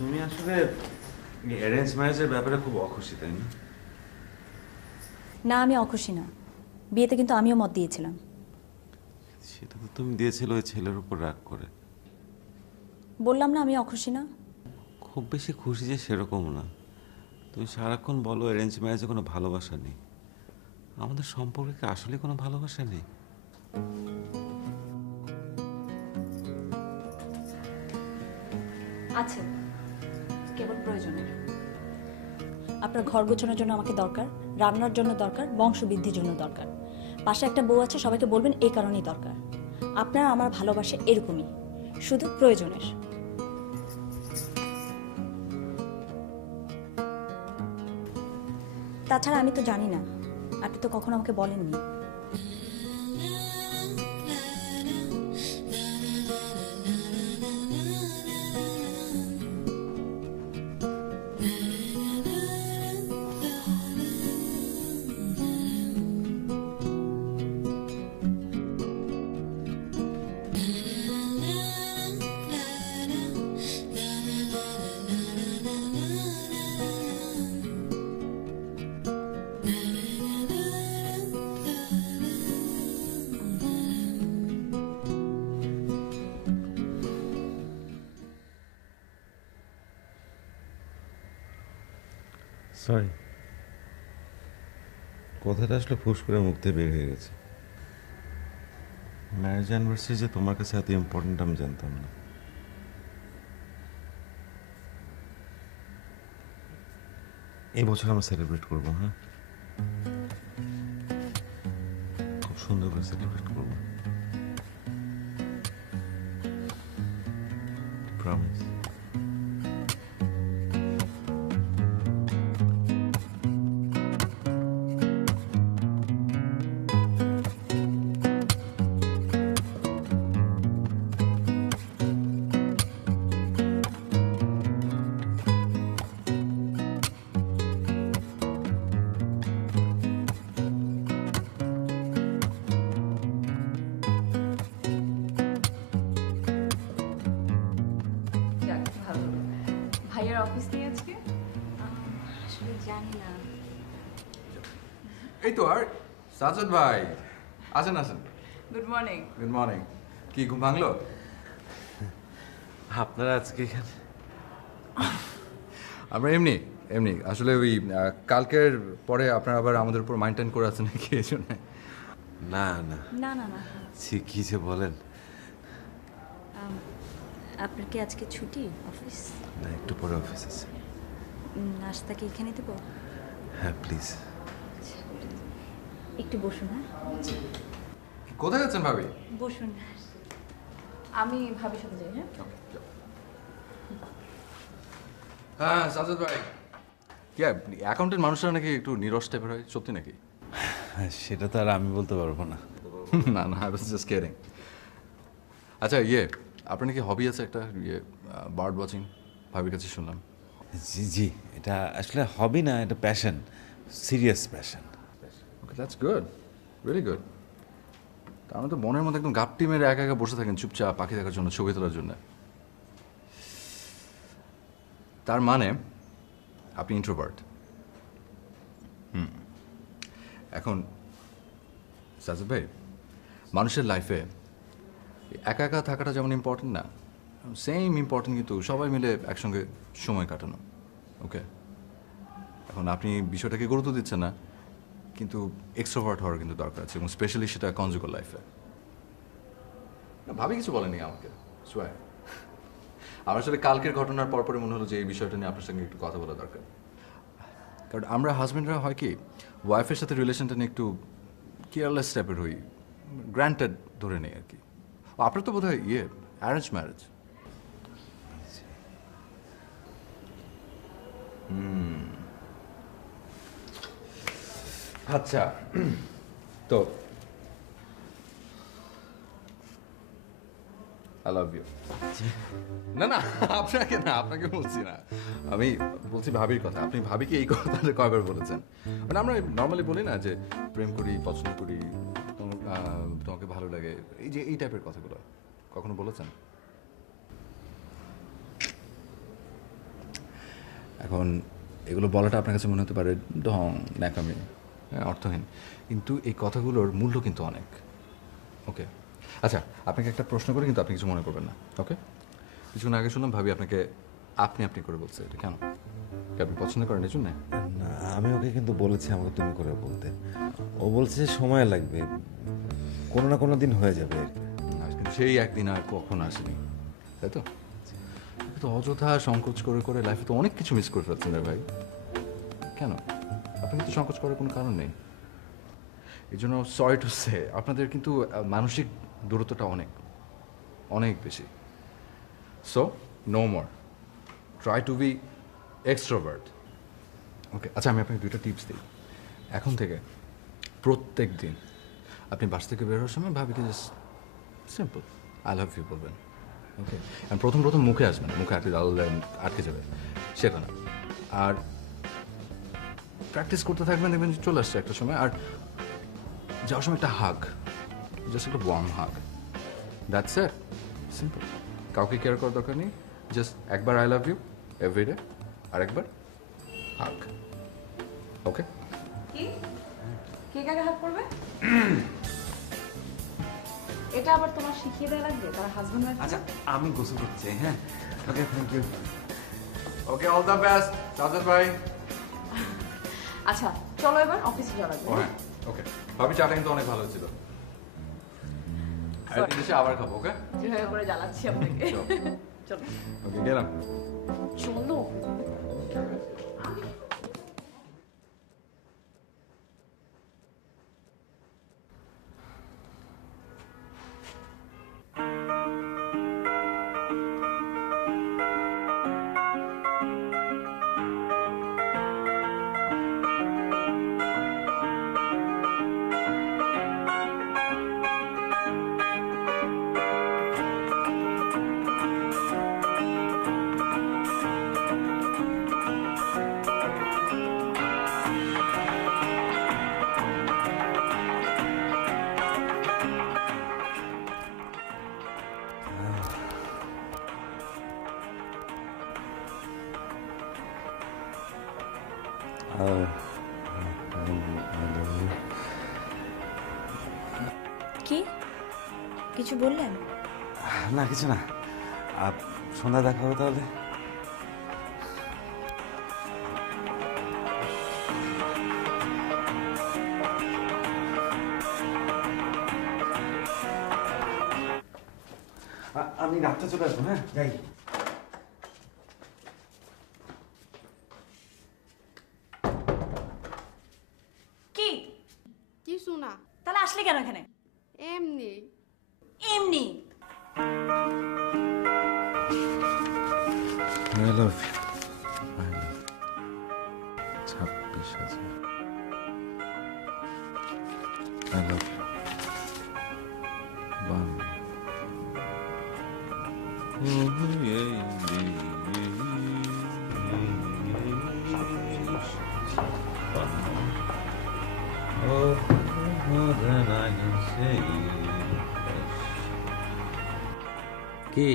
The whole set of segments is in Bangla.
তুমি আসলে অ্যারেঞ্জ ম্যারেজের ব্যাপারে খুব অখুশি, তাই না? না, আমি অখুশি না। বিয়েতে কিন্তু আমিও মত দিয়েছিলাম। সেটা তো তুমি দিয়েছিলে ওই ছেলের উপর রাগ করে। বললাম না আমি অখুশি না। খুব বেশি খুশি যে সেরকম না। তুমি সারাক্ষণ বলো অ্যারেঞ্জ ম্যারেজে কোনো ভালোবাসা নেই। আমাদের সম্পর্কে কি আসলে কোনো ভালোবাসা নেই? আছে, কেবল প্রয়োজনের। আপনার ঘর গোছানোর জন্য আমাকে দরকার, রান্নার জন্য দরকার, বংশবৃদ্ধির জন্য দরকার। পাশে একটা বউ আছে, সবাইকে বলবেন এই কারণেই দরকার। আপনার আমার ভালোবাসা এরকমই, শুধু প্রয়োজনের। তাছাড়া আমি তো জানি না, আপনি তো কখনো আমাকে বলেননি। সরি, কথাটা আসলে ফুস করে মুখ থেকে বের হয়ে গেছে। ম্যারেজ অ্যানিভার্সারি যে তোমার কাছে এত ইম্পর্টেন্ট আমি জানতাম না। এই বছর আমরা সেলিব্রেট করবো, হ্যাঁ? খুব সুন্দর করে সেলিব্রেট করবো, প্রমিস। যাক, ভালো হলো। ভাইয়ার অফিস নেই আজকে? আসলে জানি না। এই তো আর সাজদ ভাই, আসেন আসেন। Good morning. Good morning. কি ঘুম ভাঙলো? আপনারা আজকে এখানে? আমরা এমনি এমনি আসলে ওই কালকের পরে আপনারা আবার আমাদের উপর মাইন্টেন করে আছেন নাকি এই জন্য? না না, না না না, কি যে বলেন। আপনার কি আজকে ছুটি অফিস? না, একটু পরে অফিস আছে। নাস্তা কি এখানে দেবো? হ্যাঁ প্লিজ। একটু বসুন। হ্যাঁ কোথায় যাচ্ছেন ভাবি? বসুন। আমি ভাবির সাথে যাই। হ্যাঁ, হ্যাঁ সাজদ ভাই, কি অ্যাকাউন্টেন্ট মানুষরা নাকি একটু নিরস টাইপের হয়, সত্যি নাকি? হ্যাঁ, সেটা তো আর আমি বলতে পারবো না। না না, আই ওয়াজ জাস্ট কিডিং। আচ্ছা ইয়ে, আপনার নাকি হবি আছে একটা, ইয়ে বার্ড ওয়াচিং, ভাবির কাছে শুনলাম। জি জি, এটা আসলে হবি না, এটা passion, serious passion. Okay, that's good, really good. তার মানে তো মনের মধ্যে একদম গাপটি মেরে একা একা বসে থাকেন চুপচাপ পাখি দেখার জন্য, ছবি তোলার জন্য। তার মানে আপনি ইন্ট্রোভার্ট। এখন সাজদ ভাই, মানুষের লাইফে একা একা থাকাটা যেমন ইম্পর্টেন্ট না, সেম ইম্পর্টেন্ট কিন্তু সবাই মিলে একসঙ্গে সময় কাটানো। ওকে, এখন আপনি বিষয়টাকে গুরুত্ব দিচ্ছেন না, কিন্তু এক্সট্রোভার্ট হওয়ার কিন্তু দরকার আছে, এবং স্পেশালি সেটা কনজুগাল লাইফে। ভাবি কিছু বলেনি আমাকে, সোয়ার। আমার আসলে কালকের ঘটনার পরপরে মনে হলো যে এই বিষয়টা নিয়ে আপনার সঙ্গে একটু কথা বলা দরকার। কারণ আমরা হাজব্যান্ডরা হয় কি, ওয়াইফের সাথে রিলেশনটা নিয়ে একটু কেয়ারলেস টাইপের হই, গ্র্যান্টেড ধরে নেই আর কি। আপনার তো বোধহয় ইয়ে অ্যারেঞ্জ ম্যারেজ। আচ্ছা, তো আই লাভ ইউ। না না, আপনাকে না, আপনাকে বলছি না, আমি বলছি ভাবির কথা। আপনি ভাবিকে এই কথাটা কয়বার বলেছেন? মানে আমরা নর্মালি বলি না যে প্রেম করি, পছন্দ করি, তোমাকে ভালো লাগে, এই যে এই টাইপের কথাগুলো কখনো বলেছেন? এখন এগুলো বলাটা আপনার কাছে মনে হতে পারে ঢং ন্যাকামি, হ্যাঁ, অর্থহীন, কিন্তু এই কথাগুলোর মূল্য কিন্তু অনেক। ওকে, আচ্ছা আপনাকে একটা প্রশ্ন করে, কিন্তু আপনি কিছু মনে করবেন না, ওকে? কিছুক্ষণ আগে শুনলাম ভাবি আপনাকে আপনি আপনি করে বলছে, এটা কেন? কি আপনি পছন্দ করেন এই জন্য? না, আমি ওকে কিন্তু বলেছি আমাকে তুমি করে বলতে। ও বলছে যে সময় লাগবে, কোনো না কোনো দিন হয়ে যাবে আর কি। কিন্তু সেই একদিন আর কখন আসেনি, তাই তো? তো অযথা সংকোচ করে করে লাইফে তো অনেক কিছু মিস করে ফেলছেন রে ভাই। কেন? আপনি কিন্তু সংকোচ করার কোনো কারণ নেই। এই জন্য সরি টু সে, আপনাদের কিন্তু মানসিক দূরত্বটা অনেক অনেক বেশি। So no more, try to be extrovert. Okay, আচ্ছা আমি আপনাকে 2টা টিপস দিই। এখন থেকে প্রত্যেক দিন আপনি বাস থেকে বের হওয়ার সময় ভাবিকে just simple I love you বলবেন, ওকে? আর প্রথম প্রথম মুখে আসবেন, মুখে আটকে যাবে, সেটা না। আর প্র্যাকটিস করতে থাকবেন, দেখবেন চলে আসছে একটা সময়। আর যাওয়ার সময় একটা হাগ, জাস্ট একটা warm hug, that's it, simple. কাউকে কেয়ার করার দরকার নেই, জাস্ট একবার আই লাভ ইউ এভরিডে, আর একবার হাগ, ওকে? কি কে কাকে হাত করবে? এটা আবার তোমার শিখিয়ে দেওয়া লাগবে তার হাজবেন্ড ওয়াইফ? আচ্ছা আমি গোসল করছি, হ্যাঁ? Okay, thank you. Okay, all the best Sajad ভাই। আচ্ছা চলো এবার অফিসে যাওয়া লাগবে। ও হ্যাঁ, ওকে। ভাবি চাটা কিন্তু অনেক ভালো ছিল, একদিন এসে আবার খাবো, ওকে? যেভাবে করে জ্বালাচ্ছি আপনাকে। চলো ওকে, গেলাম। চলো। কি কিছু বললেন? না কিছু না, সন্ধ্যা দেখা হবে তাহলে। আমি রাত্রে চলে আসবো, হ্যাঁ যাই। কি কিছু না, তাহলে আসলে কেন এখানে? এমনি। এমনি? I love you. I love you. 26,000. I love you. Bam. Oh, more than I can say. কি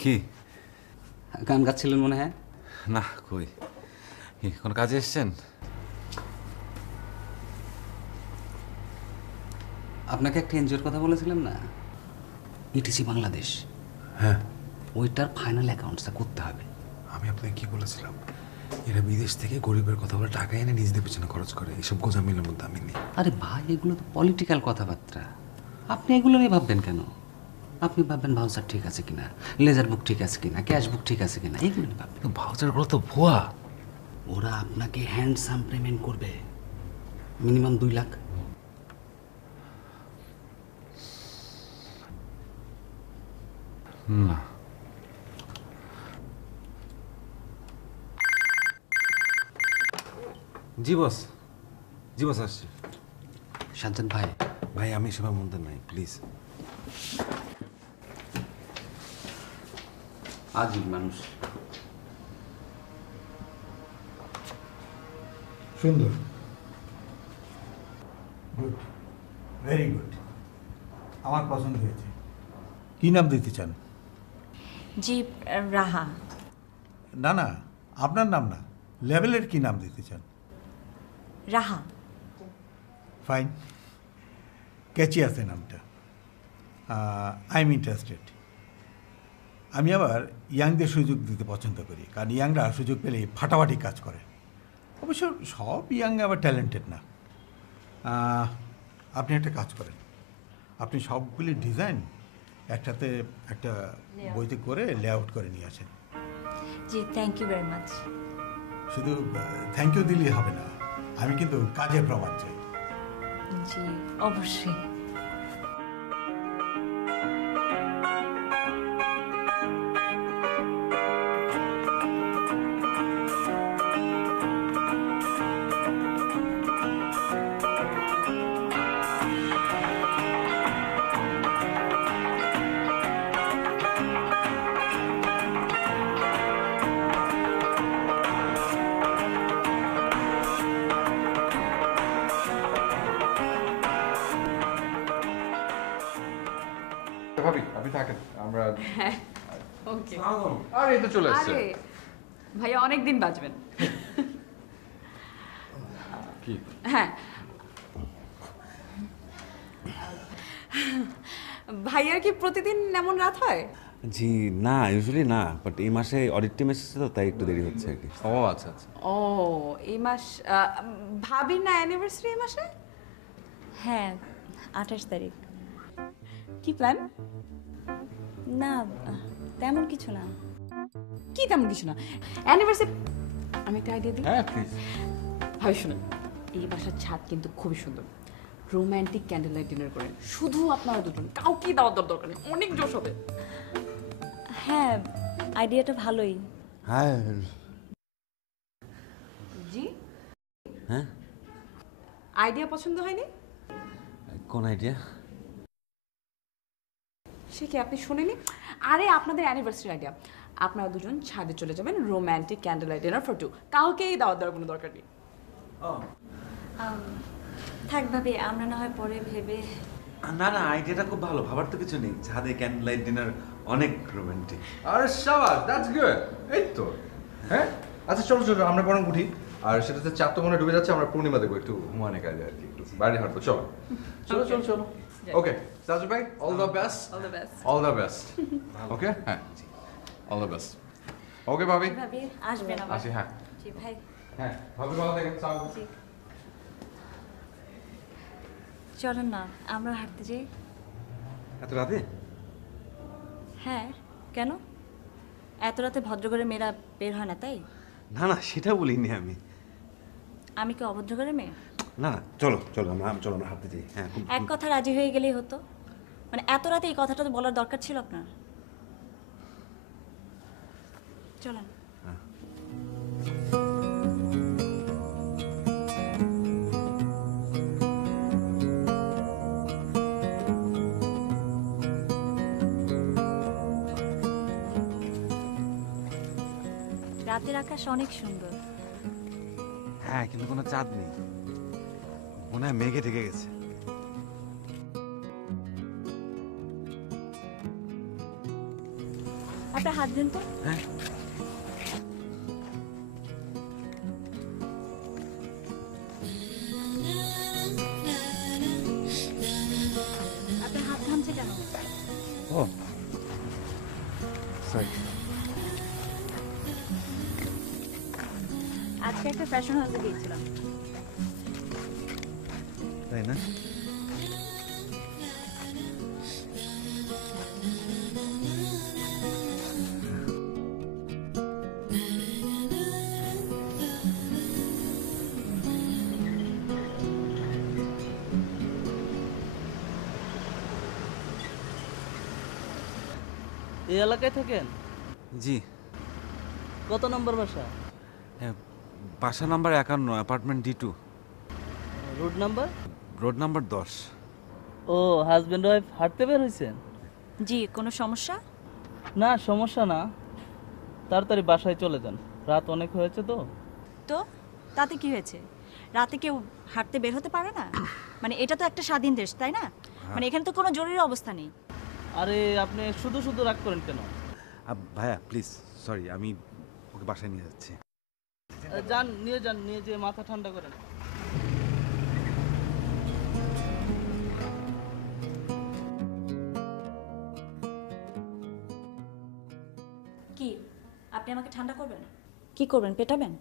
কি? গান গাচ্ছিলেন মনে হয়? না, কই? কি কোনো কাজে এসেছেন? আপনাকে একটা এনজিওর কথা বলেছিলাম না, ইটিসি বাংলাদেশ। হ্যাঁ, ওইটার ফাইনাল অ্যাকাউন্টসটা করতে হবে। আমি আপনাকে কি বলেছিলাম, এরা বিদেশ থেকে গরিবের কথা বলে টাকা এনে নিজেদের পিছনে খরচ করে, এসব গোজামিলের মধ্যে আমি নেই। আরে ভাই, এগুলো তো পলিটিক্যাল কথাবার্তা, আপনি এগুলো নিয়ে ভাববেন কেন? আপনি ভাববেন ভাউচার ঠিক আছে কিনা, লেজার বুক ঠিক আছে কিনা, ক্যাশ বুক ঠিক আছে কিনা, এগুলো নিয়ে ভাববেন। ভাউচারগুলো তো ভুয়া। ওরা আপনাকে হ্যান্ডসাম পেমেন্ট করবে, মিনিমাম 2 লাখ। না। জি বস, জি বস আসছি। সাজ্জাদ ভাই, ভাই আমি সবার মধ্যে নাই, প্লিজ। আজই মানুষ। সুন্দর, গুড, ভেরি গুড, আমার পছন্দ হয়েছে। কি নাম দিতে চান? জি, রাহা। না না, আপনার নাম না, লেভেলের কি নাম দিতে চান? রাহা। ফাইন, ক্যাচি আছে নামটা। I am interested. আমি আবার ইয়াংদের সুযোগ দিতে পছন্দ করি, কারণ ইয়াংরা সুযোগ পেলে ফাটাফাটি কাজ করে। অবশ্য সব ইয়াং আবার ট্যালেন্টেড না। আপনি একটা কাজ করেন, আপনি সবগুলি ডিজাইন একসাথে একটা বইতে করে লেআউট করে নিয়ে আসেন। জি, থ্যাংক ইউ ভেরি মাচ। শুধু থ্যাংক ইউ দিলেই হবে না, আমি কিন্তু কাজে প্রমাণ চাই। জি, অবশ্যই। ভাবি আপনি থাকেন, আমরা ওকে। আর এই তো চলে আসছে। আরে ভাইয়া অনেক দিন বাঁচবেন। কি হ্যাঁ, ভাইয়ার কি প্রতিদিন এমন রাত হয়? জি না, ইউজুয়ালি না, বাট এই মাসে অডিট টিম এসেছে তো, তাই একটু দেরি হচ্ছে আর কি। ও আচ্ছা আচ্ছা। ও এই মাস ভাবির না অ্যানিভার্সারি এই মাসে? হ্যাঁ, 28 তারিখ। কি প্ল্যান? না, তেমন কিছু না। কি তেমন কিছু না, অ্যানিভার্সারি। আমি একটা আইডিয়া দিই। হ্যাঁ প্লিজ। ভাই শুনুন, এই বাসার ছাদ কিন্তু খুবই সুন্দর। রোমান্টিক ক্যান্ডেল লাইট ডিনার করেন, শুধু আপনারা দুজন, কাউকে দাওয়াত দেওয়ার দরকার নেই, অনেক জোশ হবে। হ্যাঁ, আইডিয়াটা ভালোই। হ্যাঁ জি, হ্যাঁ, আইডিয়া পছন্দ হয়নি? কোন আইডিয়া? সে কি আপনি শুনেনি? আরে আপনাদের অ্যানিভার্সারি আইডিয়া, আপনারা দুজন ছাদে চলে যাবেন, romantic candle light dinner for two, কাউকেই দাওয়াত দেওয়ার কোনো দরকার নেই। থাক ভাবি, আমরা না হয় পরে ভেবে। না না, আইডিয়াটা খুব ভালো, ভাবার তো কিছু নেই। ছাদে ক্যান্ডেল লাইট ডিনার অনেক রোমান্টিক। আর শাবাশ, দ্যাটস গুড। এই তো হ্যাঁ, আচ্ছা চলো চলো আমরা বরং উঠি। আর সেটাতে চাপ তো মনে ডুবে যাচ্ছে, আমরা পূর্ণিমা দেখবো একটু হুমানে কাজে আর কি, একটু বাইরে হাঁটবো। চলো চলো চলো চলো। ওকে সাজু ভাই, all the best. All the best. All the best. Okay হ্যাঁ, অল দ্য বেস্ট। ওকে ভাবি, ভাবি আসবেন আবার। আসি। হ্যাঁ জি ভাই। হ্যাঁ, ভাবি ভালো থাকেন। চাও। জি। চলেন না, আমরা হাঁটতে যাই। এত রাতে? হ্যাঁ, কেন? এত রাতে ভদ্রঘরের মেয়েরা বের হয় না তাই? না না, সেটা বলিনি আমি। আমি কি অভদ্রঘরের মেয়ে? না না, চলো চলো আমরা হাঁটতে যাই। হ্যাঁ খুব এক কথা রাজি হয়ে গেলেই হতো। মানে এত রাতে এই কথাটা তো বলার দরকার ছিল আপনার। চলেন। রাতের আকাশ অনেক সুন্দর। হ্যাঁ, কিন্তু কোনো চাঁদ নেই, মনে হয় মেঘে ঢেকে গেছে। আপনার হাত দেন তো। হ্যাঁ, আপনার হাত থামছে কেন? ও সরি। আজকে একটা ফ্যাশন হাউসে গিয়েছিলাম। তাই না? এই এলাকায় থাকেন? জি। কত নম্বর বাসা? বাসা number 51, apartment D2, road number? Road number 10। ও, হাজবেন্ড ওয়াইফ হাঁটতে বের হয়েছেন? জি, কোনো সমস্যা? না সমস্যা না, তাড়াতাড়ি বাসায় চলে যান, রাত অনেক হয়েছে তো। তো তাতে কি হয়েছে? রাতে কেউ হাঁটতে বের হতে পারে না? মানে এটা তো একটা স্বাধীন দেশ, তাই না? মানে এখানে তো কোনো জরুরি অবস্থা নেই। আরে আপনি শুধু শুধু রাগ করেন কেন? ভাইয়া প্লিজ, সরি, আমি ওকে ওকে বাসায় নিয়ে যাচ্ছি। যান, নিয়ে যে মাথা ঠান্ডা করেন। কি আপনি আমাকে ঠান্ডা করবেন? কি করবেন, পেটাবেন?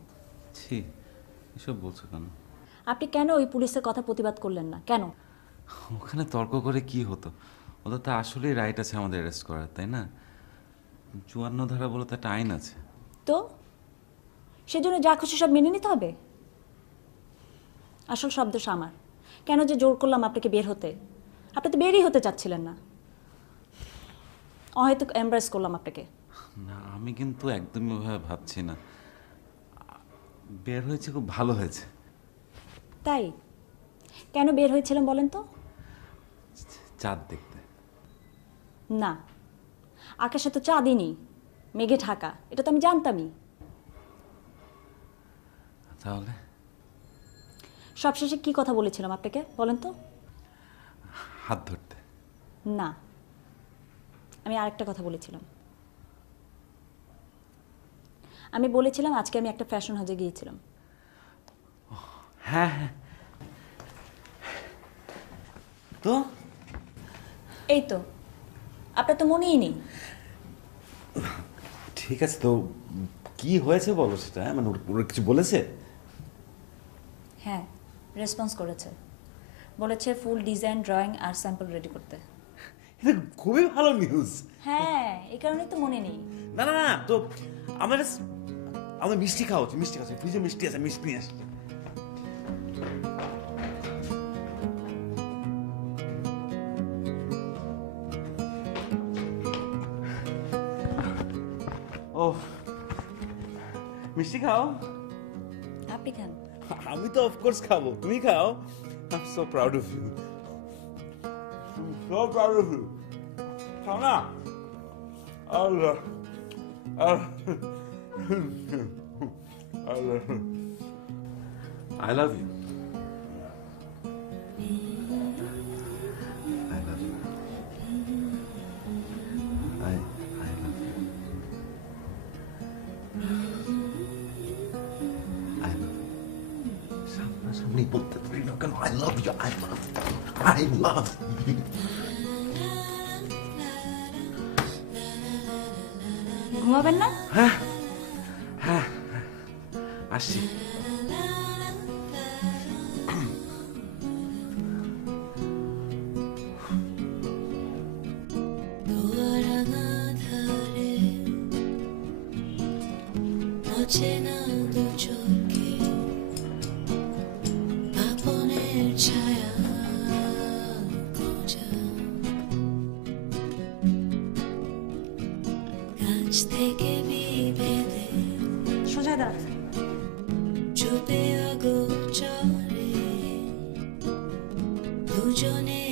ছি, এসব বলছো কেন? আপনি কেন ওই পুলিশের কথা প্রতিবাদ করলেন না কেন? ওখানে তর্ক করে কি হতো? ওদের তো আসলেই রাইট আছে আমাদের অ্যারেস্ট করার, তাই না? 54 ধারা বলে তো একটা আইন আছে। তো সেজন্য যা খুশি সব মেনে নিতে হবে? আসল শব্দ আমার। কেন যে জোর করলাম আপনাকে বের হতে? আপনি তো বেরই হতে চাচ্ছিলেন না। হয়তো এমব্রেস করলাম আপনাকে। না, আমি কিন্তু একদমই ওভাবে ভাবছি না। বের হয়েছে, খুব ভালো হয়েছে। তাই কেন বের হয়েছিলেন বলেন তো? চাঁদ দেখতে। না, আকাশে তো চাঁদই নেই, মেঘে ঢাকা, এটা তো আমি জানতামই। তাহলে সবশেষে কি কথা বলেছিলাম আপনাকে বলেন তো? হাত ধরতে। না, আমি আরেকটা কথা বলেছিলাম। আমি বলেছিলাম আজকে আমি একটা ফ্যাশন হাউসে গিয়েছিলাম। হ্যাঁ হ্যাঁ, তো এই তো, আপনার তো মনেই নেই। ঠিক আছে, তো কি হয়েছে বলো সেটা। মানে ওরা কিছু বলেছে? হ্যাঁ, রেসপন্স করেছে, বলেছে ফুল ডিজাইন, ড্রয়িং আর স্যাম্পল রেডি করতে। এটা খুবই ভালো নিউজ। হ্যাঁ, এই কারণেই তো মনে নেই। না না না, তো আমরা মিষ্টি খাওয়া হচ্ছে, মিষ্টি খাওয়া ফ্রিজে মিষ্টি আছে, মিষ্টি নিয়ে আসছে। ও, মিষ্টি খাও। আপনি খান। আমি তো অফকোর্স খাবো, তুমি খাও। I am so proud of you, so proud of you. খাও না। আল্লাহ I love you. I love you. I love you. I love you. সামনাসামনি বলতে পারি না কেন? I love you. I love you. I love you. ঘুমাবেন না? হ্যাঁ হ্যাঁ, আসছি। অচেনা দু চোখে আপনের ছায়া খোঁজা, কাছ থেকে বিভেদে সোজা দাঁড়ান। চুপে অগোচরে দুজনে